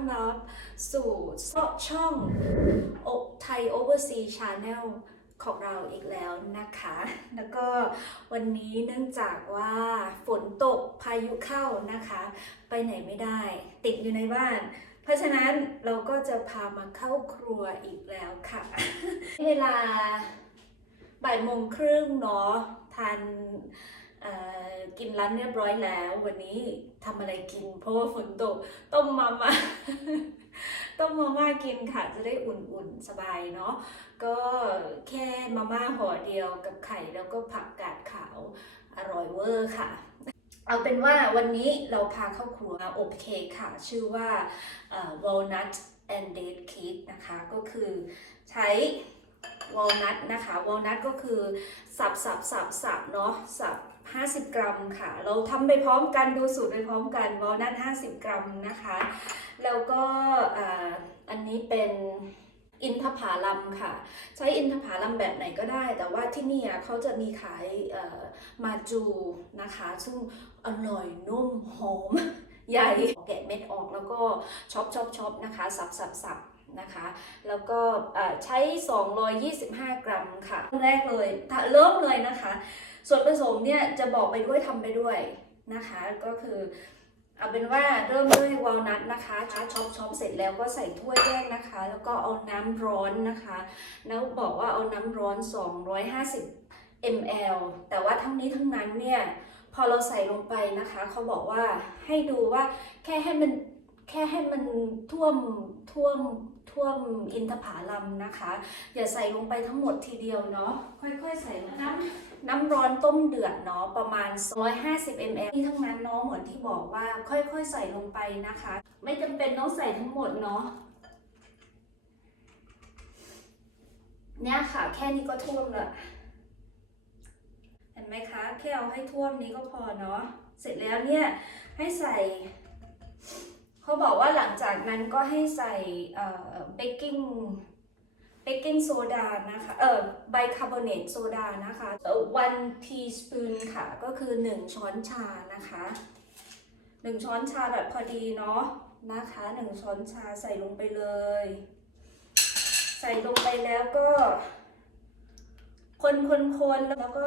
อนรับสู่ช่องไทยโอเวอร์ซีชาแนลของเราอีกแล้วนะคะ แล้วก็วันนี้เนื่องจากว่าฝนตกพายุเข้านะคะ ไปไหนไม่ได้ ติดอยู่ในบ้าน เพราะฉะนั้นเราก็จะพามาเข้าครัวอีกแล้วค่ะ เวลาบ่ายโมงครึ่งเนาะทาน กินร้านเรียบร้อยแล้ว วันนี้ทำอะไรกิน เพราะว่าฝนตกต้มมาม่าต้มมาม่ากินค่ะจะได้อุ่นๆสบายเนาะก็แค่มาม่าห่อเดียวกับไข่แล้วก็ผักกาดขาวอร่อยเวอร์ค่ะ เอาเป็นว่าวันนี้เราพาเข้าครัวมาอบเค้กค่ะ ชื่อว่าเอ่อ walnut and date cake นะคะ ก็คือใช้ walnut นะคะ walnut ก็คือสับสับสับสับเนาะสับ 50 กรัมค่ะ เราทำไปพร้อมกันดูสูตรไปพร้อมกัน walnut 50 กรัมนะคะ แล้วก็อันนี้เป็นอินทผลัมค่ะ ใช้อินทผลัมแบบไหนก็ได้ แต่ว่าที่นี่เขาจะมีขายมาจูนะคะ ซึ่งอร่อยนุ่มหอมใหญ่แกะเม็ดออกแล้วก็ช็อปช็อปช็อปนะคะสับสับสับนะคะ แล้วก็เอ่อใช้ 225 กรัมค่ะแรกเลยเริ่มเลยนะคะ ส่วนผสมเนี่ยจะบอกไปด้วยทำไปด้วยนะคะ ก็คือเอาเป็นว่าเริ่มด้วยวอลนัทนะคะช็อปช็อปเสร็จแล้วก็ใส่ถ้วยแยกนะคะ แล้วก็เอาน้ำร้อนนะคะ แล้วบอกว่าเอาน้ำร้อน 250 ml แต่ว่าทั้งนี้ทั้งนั้นเนี่ยพอเราใส่ลงไปนะคะ เขาบอกว่าให้ดูว่าแค่ให้มัน แค่ให้มันท่วมท่วมท่วมอินทผลัมนะคะ อย่าใส่ลงไปทั้งหมดทีเดียวเนาะค่อยๆ ใส่น้ำน้ำร้อนต้มเดือดเนาะประมาณ 150 ml ที่ทั้งนั้นเนาะเหมือนที่บอกว่าค่อยๆ ใส่ลงไปนะคะ ไม่จำเป็นต้องใส่ทั้งหมดเนาะเนี่ยค่ะแค่นี้ก็ท่วมละเห็นไหมคะ แค่เอาให้ท่วมนี้ก็พอเนาะเสร็จแล้วเนี่ยให้ใส่ เขาบอกว่าหลังจากนั้นก็ให้ใส่เบกกิ้งเบกกิ้งโซดานะคะเออไบคาร์บอเนตโซดานะคะเอ่อ one teaspoon ค่ะ ก็คือ 1 ช้อนชานะคะ 1 ช้อนชาแบบพอดีเนาะนะคะ 1 ช้อนชาใส่ลงไปเลย ใส่ลงไปแล้วก็ คนคนคนแล้วก็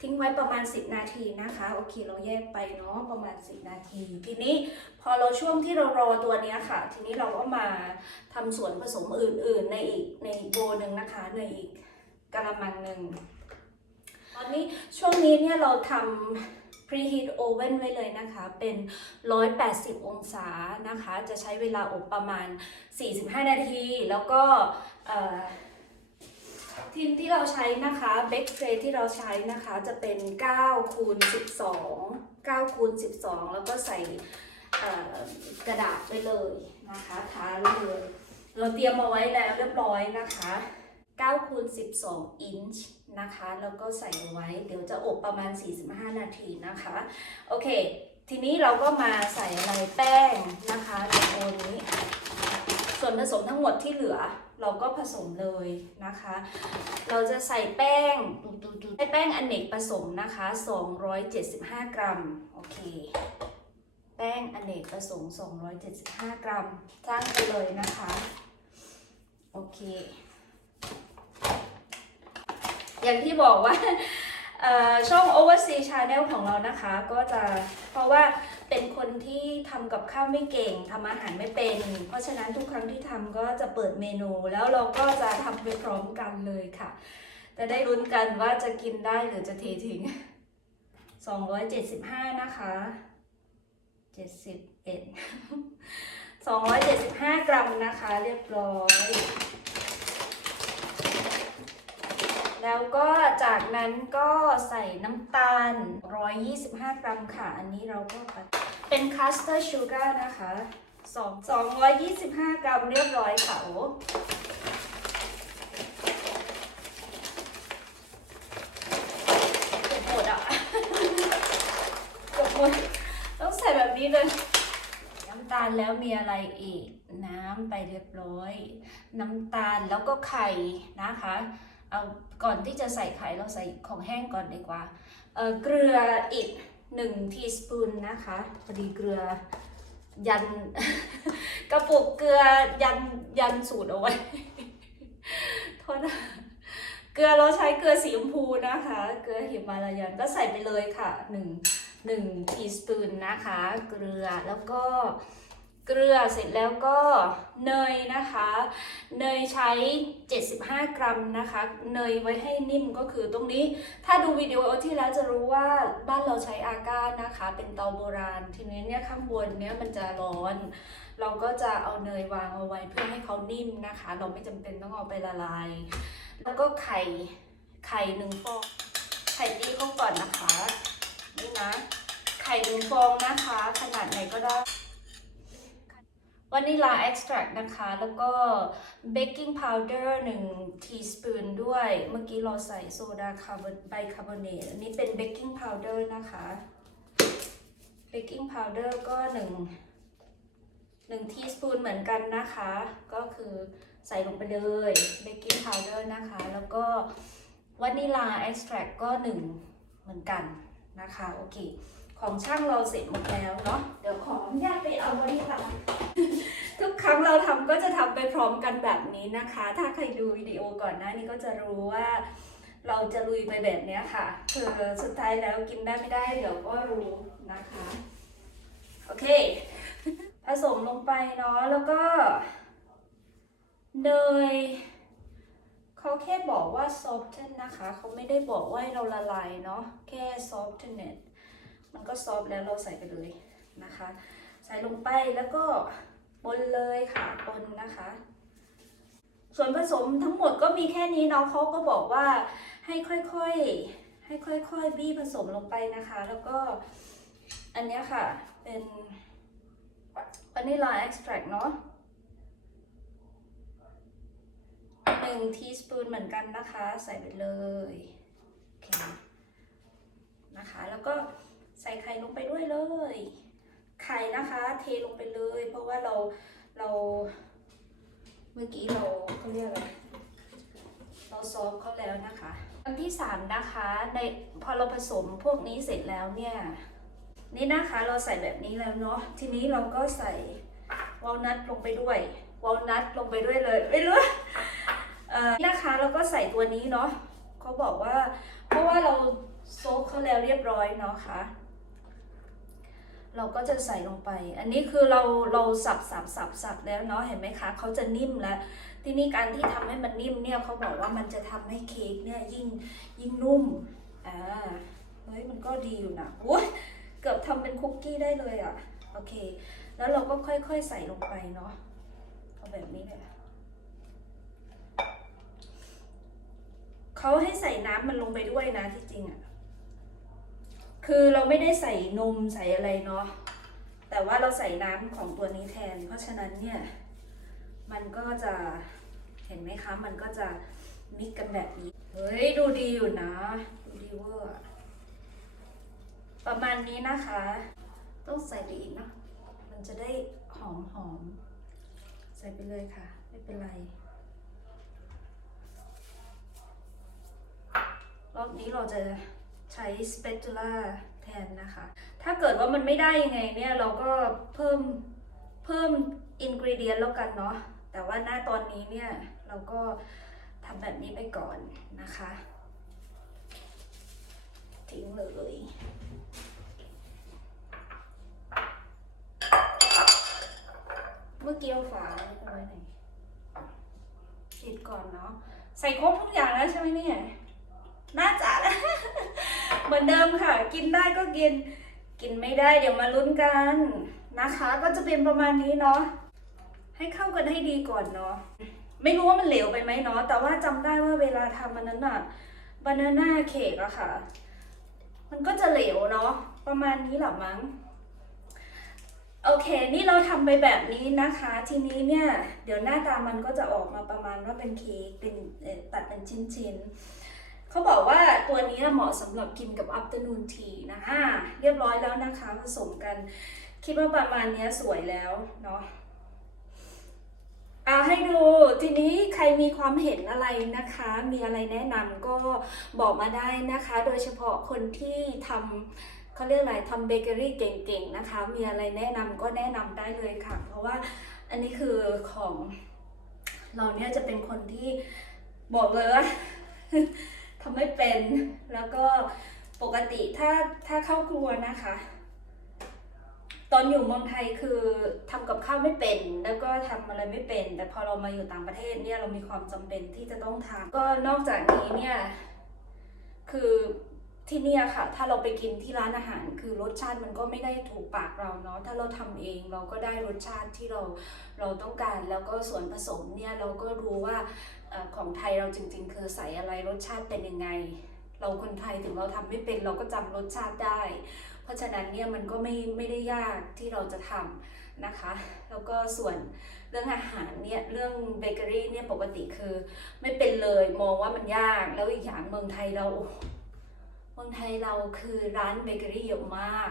ทิ้งไว้ประมาณ 10 นาทีนะคะ โอเคเราแยกไปเนาะประมาณ 10 นาที ทีนี้พอเราช่วงที่เรารอตัวเนี้ยค่ะ ทีนี้เราก็มาทำส่วนผสมอื่น ๆ ในอีกในอีกโบหนึ่งนะคะ ในอีกกระมังหนึ่งตอนนี้ช่วงนี้เนี่ยเราทำ preheat oven ไว้เลยนะคะ เป็น 180 องศานะคะ จะใช้เวลาอบประมาณ 45 นาที แล้วก็ ทินที่เราใช้นะคะเบคเทรที่เราใช้นะคะจะเป็น9คูณ12 9คูณ12 แล้วก็ใส่กระดาษไปเลยนะคะทาเลยเราเตรียมมาไว้แล้วเรียบร้อยนะคะ9คูณ12 อินช์นะคะ แล้วก็ใส่เอาไว้ เดี๋ยวจะอบประมาณ 45 นาทีนะคะ โอเค ทีนี้เราก็มาใส่อะไรแป้งนะคะในโอนี้ ส่วนผสมทั้งหมดที่เหลือ เราก็ผสมเลยนะคะ เราจะใส่แป้งใช้แป้งอเนกประสงค์นะคะ 275 กรัม โอเค แป้งอเนกประสงค์ 275 กรัมจ้างไปเลยนะคะ โอเค อย่างที่บอกว่าช่อง Oversea Channel ของเรานะคะ ก็จะเพราะว่า เป็นคนที่ทำกับข้าวไม่เก่งทำอาหารไม่เป็น เพราะฉะนั้นทุกครั้งที่ทำก็จะเปิดเมนู แล้วเราก็จะทำไปพร้อมกันเลยค่ะ จะได้ลุ้นกันว่าจะกินได้หรือจะเททิ้ง 275 นะคะ 71 275 กรัมนะคะ เรียบร้อย แล้วก็จากนั้นก็ใส่น้ำตาล 125 กรัมค่ะ อันนี้เราก็ เป็นคัสเตอร์ชูการ์นะคะ2 225กรัมเรียบร้อยค่ะโอ้เกือบหมดอะเกือบหมดต้องใส่แบบนี้เลยน้ำตาลแล้วมีอะไรอีก น้ำไปเรียบร้อย น้ำตาลแล้วก็ไข่นะคะเอาก่อนที่จะใส่ไข่เราใส่ของแห้งก่อนดีกว่าเอ่อเกลืออีก 1ทีสปูนนะคะพอดีเกลือ ยัน กระปุกเกลือยันยันสูตรเอาไว้โทษนะเกลือเราใช้เกลือสีชมพูนะคะ เกลือหิมาลายันก็ใส่ไปเลยค่ะหนึ่งหนึ่งทีสปูนนะคะ เกลือแล้วก็ เกลือเสร็จแล้วก็เนยนะคะ เนยใช้ 75 กรัมนะคะ เนยไว้ให้นิ่มก็คือตรงนี้ ถ้าดูวิดีโอที่แล้วจะรู้ว่าบ้านเราใช้อาก้านะคะ เป็นเตาโบราณ ทีนี้เนี่ยข้างบนเนี่ยมันจะร้อน เราก็จะเอาเนยวางเอาไว้เพื่อให้เขานิ่มนะคะ เราไม่จำเป็นต้องเอาไปละลาย แล้วก็ไข่ไข่หนึ่งฟองไข่ตีเขาก่อนนะคะนี่นะไข่หนึ่งฟองนะคะ ขนาดไหนก็ได้ วานิลาเอ็กซ์ตรักนะคะ แล้วก็เบกกิ้งพาวเดอร์หนึ่งทีสปูนด้วย เมื่อกี้เราใส่โซดาคาร์บอนไบคาร์บอเนตอันนี้เป็นเบกกิ้งพาวเดอร์นะคะเบกกิ้งพาวเดอร์ก็หนึ่งหนึ่งทีสปูนเหมือนกันนะคะ ก็คือใส่ลงไปเลยเบกกิ้งพาวเดอร์นะคะ แล้วก็วานิลาเอ็กซ์ตรักก็หนึ่งเหมือนกันนะคะ โอเค ของช่างเราเสร็จหมดแล้วเนาะเดี๋ยวขออนุญาตไปเอาวานิลาทุกครั้งเราทำก็จะทำไปพร้อมกันแบบนี้นะคะ ถ้าใครดูวิดีโอก่อนหน้านี้ก็จะรู้ว่า เราจะลุยไปแบบเนี้ยค่ะ คือสุดท้ายแล้วกินได้ไม่ได้เดี๋ยวก็รู้นะคะ โอเค ผสมลงไปเนาะแล้วก็เนยเขาแค่บอกว่า soften นะคะ เขาไม่ได้บอกว่าให้เราละลายเนาะแค่ soften it มันก็ซอฟแล้วเราใส่ไปเลยนะคะ ใส่ลงไปแล้วก็ปนเลยค่ะปนนะคะ ส่วนผสมทั้งหมดก็มีแค่นี้เนาะเขาก็บอกว่าให้ค่อยๆ ให้ค่อยๆบี้ผสมลงไปนะคะ แล้วก็อันเนี้ยค่ะเป็นวานิลาเอ็กซ์แทรเนาะหนึ่งทีสปูนเหมือนกันนะคะ ใส่ไปเลย โอเค นะคะ แล้วก็ ใส่ไข่ลงไปด้วยเลย ไข่นะคะเทลงไปเลย เพราะว่าเราเราเมื่อกี้เราเขาเรียกอะไรเราซอฟเขาแล้วนะคะอันที่สามนะคะในพอเราผสมพวกนี้เสร็จแล้วเนี่ยนี่นะคะเราใส่แบบนี้แล้วเนาะทีนี้เราก็ใส่วอลนัทลงไปด้วยวอลนัทลงไปด้วยเลยไม่รู้เนี่นะคะเราก็ใส่ตัวนี้เนาะเขาบอกว่า เพราะว่าเราโซกเขาแล้วเรียบร้อยเนาะค่ะ เราก็จะใส่ลงไป อันนี้คือเราเราสับสับสับสับแล้วเนาะเห็นไหมคะเขาจะนิ่มแล้ว ทีนี้การที่ทำให้มันนิ่มเนี่ยเขาบอกว่ามันจะทำให้เค้กเนี่ยยิ่งยิ่งนุ่มอ่าเฮ้ยมันก็ดีอยู่นะโอ้ยเกือบทำเป็นคุกกี้ได้เลยอะ่ะโอเค แล้วเราก็ค่อยๆใส่ลงไปเนาะเอาแบบนี้เลยเขาให้ใส่น้ำมันลงไปด้วยนะที่จริงอะ่ะ คือเราไม่ได้ใส่นมใส่อะไรเนาะ แต่ว่าเราใส่น้ำของตัวนี้แทน เพราะฉะนั้นเนี่ย มันก็จะเห็นไหมคะ มันก็จะมิกกันแบบนี้ เฮ้ย ดูดีอยู่นะ ดูดีเวอร์ ประมาณนี้นะคะ ต้องใส่ไปอีกเนาะมันจะได้หอมหอม ใส่ไปเลยค่ะ ไม่เป็นไร รอบนี้เราจะใช้สเป t ูล่า แทนนะคะ ถ้าเกิดว่ามันไม่ได้ยังไงเนี่ยเราก็เพิ่มเพิ่มอินกริเดียนแล้วกันเนาะ แต่ว่าหน้าตอนนี้เนี่ยเราก็ทำแบบนี้ไปก่อนนะคะ ทิ้งเลยเมื่อกี้เอาฝาไว้ไหนปิดก่อนเนาะ ใส่ครบทุกอย่างแล้วใช่ไหมเนี่ย น่าจะนะเหมือนเดิมค่ะ กินได้ก็กิน กินไม่ได้เดี๋ยวมาลุ้นกันนะคะ ก็จะเป็นประมาณนี้เนาะให้เข้ากันให้ดีก่อนเนาะไม่รู้ว่ามันเหลวไปไหมเนาะแต่ว่าจำได้ว่าเวลาทำมันนั้นอะบานาน่าเค้กอะค่ะ มันก็จะเหลวเนาะประมาณนี้หละมั้งโอเค นี่เราทำไปแบบนี้นะคะ ทีนี้เนี่ย เดี๋ยวหน้าตามันก็จะออกมาประมาณว่าเป็นเค้กเป็นตัดเป็นชิ้นๆ เขาบอกว่าตัวนี้เหมาะสำหรับกินกับ afternoon tea นะอ่าเรียบร้อยแล้วนะคะผสมกัน คิดว่าประมาณนี้สวยแล้วเนาะเอาให้ดูทีนี้ใครมีความเห็นอะไรนะคะ มีอะไรแนะนำก็บอกมาได้นะคะ โดยเฉพาะคนที่ทำเขาเรียกอะไรทำเบเกอรี่เก่งๆนะคะ มีอะไรแนะนำก็แนะนำได้เลยค่ะ เพราะว่าอันนี้คือของเราเนี่ยจะเป็นคนที่บอกเลยว่า ทำไม่เป็น แล้วก็ปกติถ้าถ้าเข้าครัวนะคะ ตอนอยู่เมืองไทยคือทำกับข้าวไม่เป็น แล้วก็ทำอะไรไม่เป็น แต่พอเรามาอยู่ต่างประเทศเนี่ยเรามีความจำเป็นที่จะต้องทำก็นอกจากนี้เนี่ยคือที่เนี่ยค่ะ ถ้าเราไปกินที่ร้านอาหาร คือรสชาติมันก็ไม่ได้ถูกปากเราเนาะ ถ้าเราทำเองเราก็ได้รสชาติที่เราเราต้องการ แล้วก็ส่วนผสมเนี่ยเราก็รู้ว่า ของไทยเราจริง ๆ คือใส่อะไรรสชาติเป็นยังไง เราคนไทยถึงเราทำไม่เป็นเราก็จำรสชาติได้ เพราะฉะนั้นเนี่ยมันก็ไม่ไม่ได้ยากที่เราจะทำนะคะ แล้วก็ส่วนเรื่องอาหารเนี่ยเรื่องเบเกอรี่เนี่ยปกติคือไม่เป็นเลยมองว่ามันยากแล้วอีกอย่างเมืองไทยเราเมืองไทยเราคือร้านเบเกอรี่เยอะมาก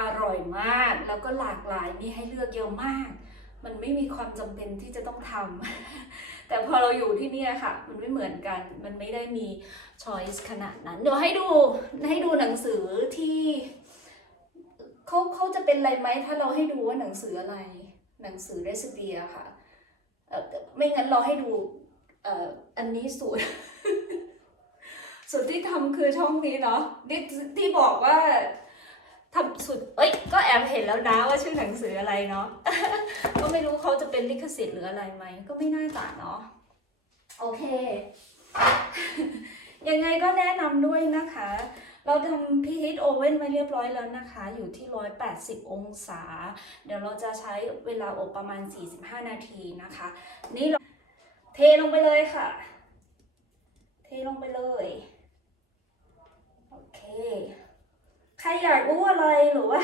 อร่อยมากแล้วก็หลากหลายมีให้เลือกเยอะมาก มันไม่มีความจำเป็นที่จะต้องทำ แต่พอเราอยู่ที่นี่ค่ะ มันไม่เหมือนกัน มันไม่ได้มีช้อยส์ขนาดนั้น เดี๋ยวให้ดูให้ดูหนังสือที่เขาเขาจะเป็นอะไรไหมถ้าเราให้ดูว่าหนังสืออะไร หนังสือเรซิปีอะค่ะไม่งั้นเราให้ดูอันนี้สูตรสูตรที่ทำคือช่องนี้เนาะที่ที่บอกว่า ทำสุด เอ้ย ก็แอบเห็นแล้วนะว่าชื่อหนังสืออะไรเนาะ ก็ไม่รู้เขาจะเป็นลิขสิทธิ์หรืออะไรไหม ก็ไม่น่าจะเนาะ โอเค ยังไงก็แนะนำด้วยนะคะ เราทำพีฮีทโอเว่นไว้เรียบร้อยแล้วนะคะ อยู่ที่ 180 องศา เดี๋ยวเราจะใช้เวลาอบประมาณ 45 นาทีนะคะ นี่เราเทลงไปเลยค่ะ เทลงไปเลย โอเค รอยากรู้อะไรหรือว่า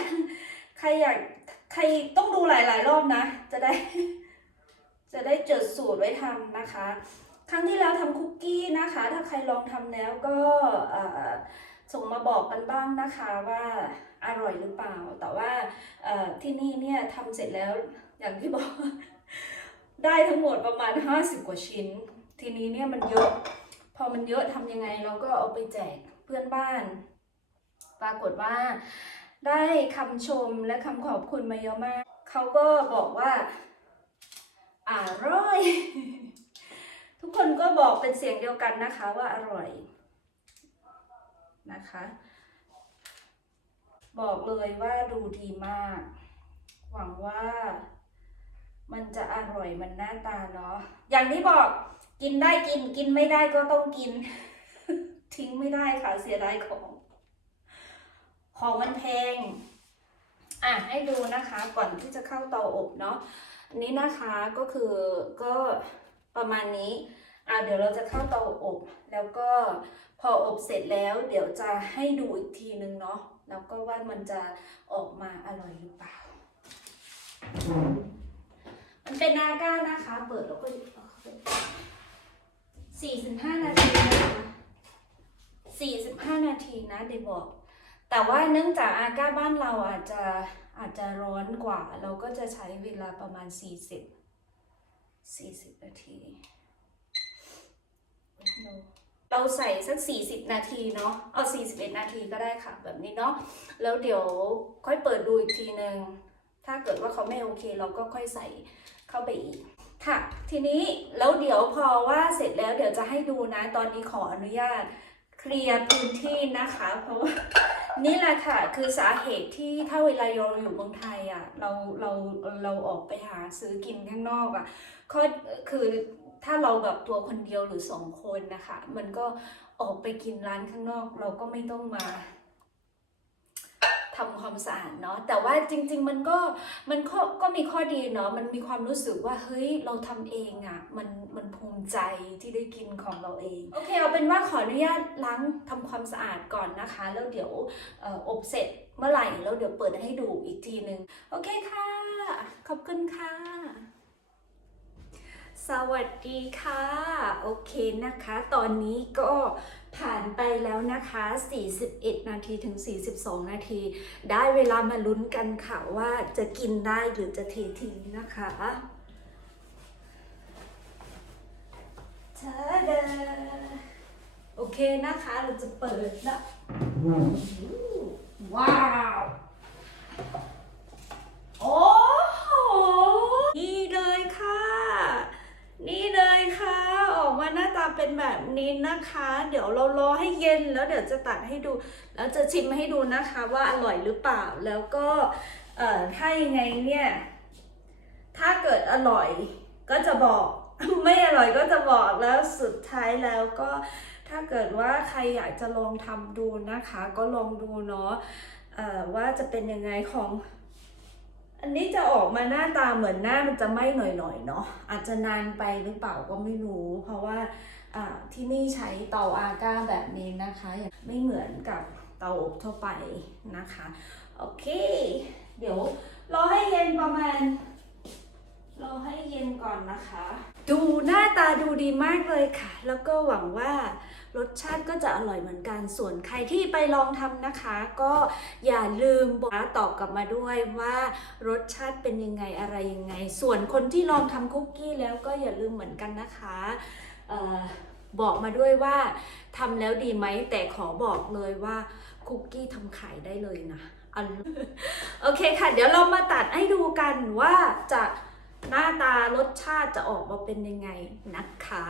ใครอยากใครต้องดูหลาย ๆ รอบนะ จะได้ จะได้จดสูตรไว้ทำนะคะ ครั้งที่แล้วทำคุกกี้นะคะ ถ้าใครลองทำแล้วก็ส่งมาบอกกันบ้างนะคะว่าอร่อยหรือเปล่า แต่ว่าที่นี่เนี่ยทำเสร็จแล้วอย่างที่บอก ได้ทั้งหมดประมาณ 50 กว่าชิ้น ทีนี้เนี่ยมันเยอะ พอมันเยอะทำยังไงเราก็เอาไปแจกเพื่อนบ้าน ปรากฏว่าได้คำชมและคำขอบคุณมาเยอะมาก เขาก็บอกว่าอร่อย ทุกคนก็บอกเป็นเสียงเดียวกันนะคะว่าอร่อยนะคะ บอกเลยว่าดูดีมาก หวังว่ามันจะอร่อยมันหน้าตาเนาะอย่างที่บอกกินได้กินกินไม่ได้ก็ต้องกิน ทิ้งไม่ได้ค่ะเสียดายของ ของมันแพงอะให้ดูนะคะก่อนที่จะเข้าเตาอบเนาะอันนี้นะคะก็คือก็ประมาณนี้อะเดี๋ยวเราจะเข้าเตาอบ แล้วก็พออบเสร็จแล้ว เดี๋ยวจะให้ดูอีกทีนึงเนาะแล้วก็ว่ามันจะออกมาอร่อยหรือเปล่า มันเป็นนาก้านะคะ เปิดแล้วก็สี่สิบห้านาทีนะคะสี่สิบห้านาทีนะเดี๋ยวบอก แต่ว่าเนื่องจากอาก้าบ้านเราอาจจะอาจจะร้อนกว่า เราก็จะใช้เวลาประมาณ 40 40 นาทีเอ้ย no เราใส่สัก 40 นาทีเนาะ เอา 41 นาทีก็ได้ค่ะ แบบนี้เนาะ แล้วเดี๋ยวค่อยเปิดดูอีกทีหนึ่ง ถ้าเกิดว่าเขาไม่โอเค เราก็ค่อยใส่เข้าไปอีกค่ะ ทีนี้แล้วเดี๋ยวพอว่าเสร็จแล้วเดี๋ยวจะให้ดูนะ ตอนนี้ขออนุญาต เคลียร์พื้นที่นะคะ เพราะว่านี่แหละค่ะ คือสาเหตุที่ถ้าเวลาเราอยู่เมืองไทยอะเราเราเราออกไปหาซื้อกินข้างนอกอะข้อคือถ้าเราแบบตัวคนเดียวหรือสองคนนะคะ มันก็ออกไปกินร้านข้างนอก เราก็ไม่ต้องมา ทำความสะอาดเนาะแต่ว่าจริง ๆ มันก็มันก็ก็มีข้อดีเนาะมันมีความรู้สึกว่าเฮ้ยเราทำเองอะ่ะมันมันภูมิใจที่ได้กินของเราเอง โอเค เอาเป็นว่าขออนุญาตล้างทำความสะอาดก่อนนะคะ แล้วเดี๋ยวเอ่ออบเสร็จเมื่อไหร่แล้วเดี๋ยวเปิดให้ดูอีกทีหนึ่งโอเคค่ะ ขอบคุณค่ะ สวัสดีค่ะ โอเคนะคะ ตอนนี้ก็ผ่านไปแล้วนะคะ 41 นาทีถึง 42 นาที ได้เวลามาลุ้นกันค่ะว่าจะกินได้หรือจะเททิ้งนะคะเธอเดอโอเคนะคะ เราจะเปิดละว้าวโอ้โหนี่เลยค่ะ นี่เลยค่ะ ออกมาหน้าตาเป็นแบบนี้นะคะ เดี๋ยวเรารอให้เย็นแล้วเดี๋ยวจะตัดให้ดู แล้วจะชิมให้ดูนะคะว่าอร่อยหรือเปล่าแล้วก็เอ่อถ้ายังไงเนี่ย ถ้าเกิดอร่อยก็จะบอกไม่อร่อยก็จะบอกแล้วสุดท้ายแล้วก็ถ้าเกิดว่าใครอยากจะลองทำดูนะคะ ก็ลองดูเนาะเอ่อว่าจะเป็นยังไงของ อันนี้จะออกมาหน้าตาเหมือนหน้ามันจะไหม้หน่อยๆเนาะอาจจะนานไปหรือเปล่าก็ไม่รู้ เพราะว่าอ่าที่นี่ใช้เตาอาก้าแบบนี้นะคะไม่เหมือนกับเตาอบทั่วไปนะคะ โอเค เดี๋ยวรอให้เย็นประมาณ รอให้เย็นก่อนนะคะ ดูหน้าตาดูดีมากเลยค่ะ แล้วก็หวังว่ารสชาติก็จะอร่อยเหมือนกัน ส่วนใครที่ไปลองทำนะคะ ก็อย่าลืมบอกตอบกลับมาด้วยว่ารสชาติเป็นยังไงอะไรยังไง ส่วนคนที่ลองทำคุกกี้แล้วก็อย่าลืมเหมือนกันนะคะออบอกมาด้วยว่าทำแล้วดีไหม แต่ขอบอกเลยว่าคุกกี้ทำขายได้เลยนะอันโอเคค่ะ เดี๋ยวเรามาตัดให้ดูกันว่าจะ หน้าตารสชาติจะออกมาเป็นยังไงนะคะ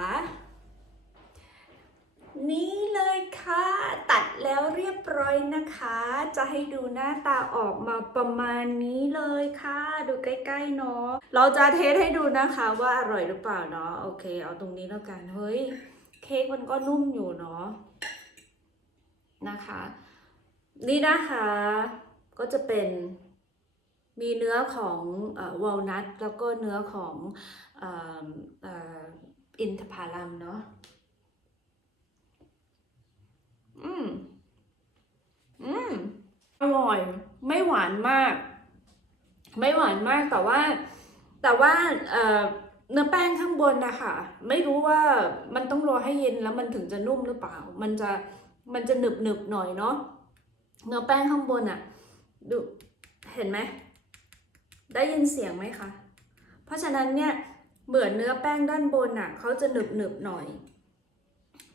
นี่เลยค่ะ ตัดแล้วเรียบร้อยนะคะ จะให้ดูหน้าตาออกมาประมาณนี้เลยค่ะ ดูใกล้ๆเนาะเราจะเทสให้ดูนะคะว่าอร่อยหรือเปล่าเนาะโอเค เอาตรงนี้แล้วกันเฮ้ยเค้กมันก็นุ่มอยู่เนาะนะคะ นี่นะคะก็จะเป็น มีเนื้อของวอลนัทแล้วก็เนื้อของอินทผลัมเนาะอืม อืม อร่อย ไม่หวานมาก ไม่หวานมากแต่ว่า แต่ว่าเนื้อแป้งข้างบนนะคะไม่รู้ว่ามันต้องรอให้เย็นแล้วมันถึงจะนุ่มหรือเปล่า มันจะมันจะหนึบหนึบหน่อยเนาะเนื้อแป้งข้างบนอะดูเห็นไหม ได้ยินเสียงไหมคะ เพราะฉะนั้นเนี่ยเหมือนเนื้อแป้งด้านบนอะเขาจะหนึบหนึบหน่อย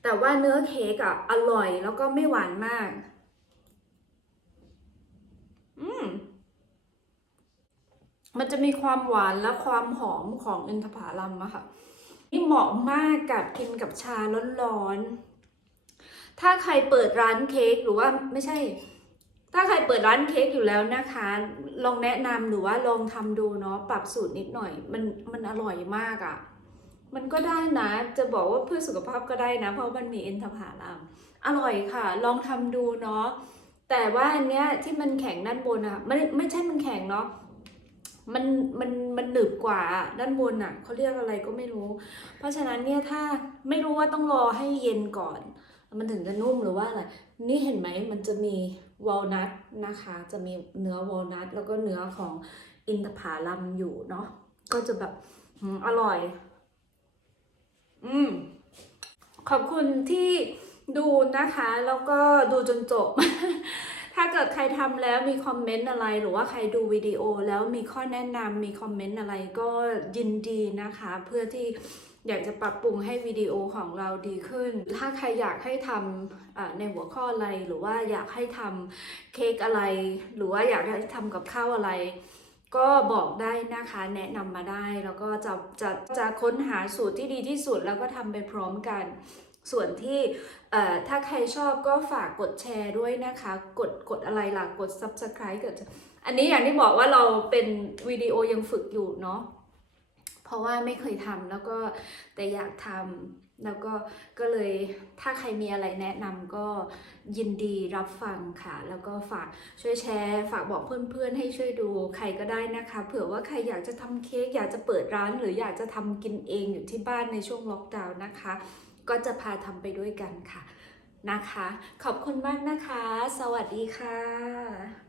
แต่ว่าเนื้อเค้กอะอร่อยแล้วก็ไม่หวานมาก อืมมันจะมีความหวานและความหอมของอินทผลัมอะค่ะ นี่เหมาะมากกับกินกับชาร้อนๆ ถ้าใครเปิดร้านเค้กหรือว่าไม่ใช่ ถ้าใครเปิดร้านเค้กอยู่แล้วนะคะ ลองแนะนำหรือว่าลองทำดูเนาะปรับสูตรนิดหน่อย มันมันอร่อยมากอะมันก็ได้นะ จะบอกว่าเพื่อสุขภาพก็ได้นะ เพราะมันมีเอนทผลัมอร่อยค่ะ ลองทำดูเนาะแต่ว่าอันเนี้ยที่มันแข็งด้านบนอะไม่ไม่ใช่มันแข็งเนาะมันมันมันหนึบกว่าด้านบนอะเขาเรียกอะไรก็ไม่รู้ เพราะฉะนั้นเนี่ยถ้าไม่รู้ว่าต้องรอให้เย็นก่อน มันถึงจะนุ่มหรือว่าอะไร นี่เห็นไหมมันจะมีวอลนัทนะคะ จะมีเนื้อวอลนัทแล้วก็เนื้อของอินทผลัมอยู่เนาะ ก็จะแบบอืมอร่อย อืม ขอบคุณที่ดูนะคะ แล้วก็ดูจนจบ ถ้าเกิดใครทำแล้วมีคอมเมนต์อะไร หรือว่าใครดูวิดีโอแล้วมีข้อแนะนำมีคอมเมนต์อะไรก็ยินดีนะคะ เพื่อที่ อยากจะปรับปรุงให้วิดีโอของเราดีขึ้น ถ้าใครอยากให้ทำในหัวข้ออะไรหรือว่าอยากให้ทำเค้กอะไร หรือว่าอยากให้ทำกับข้าวอะไร ก็บอกได้นะคะแนะนำมาได้แล้วก็จะจะจะค้นหาสูตรที่ดีที่สุดแล้วก็ทำไปพร้อมกันส่วนที่ถ้าใครชอบก็ฝากกดแชร์ด้วยนะคะ กดกดอะไรล่ะ กด subscribe กดอันนี้อย่างที่บอกว่าเราเป็นวิดีโอยังฝึกอยู่เนาะ เพราะว่าไม่เคยทำแล้วก็แต่อยากทำแล้วก็ก็เลยถ้าใครมีอะไรแนะนำก็ยินดีรับฟังค่ะ แล้วก็ฝากช่วยแชร์ ฝากบอกเพื่อนๆ ให้ช่วยดูใครก็ได้นะคะ เผื่อว่าใครอยากจะทำเค้กอยากจะเปิดร้าน หรืออยากจะทำกินเองอยู่ที่บ้านในช่วงล็อกดาวน์นะคะ ก็จะพาทำไปด้วยกันค่ะนะคะ ขอบคุณมากนะคะ สวัสดีค่ะ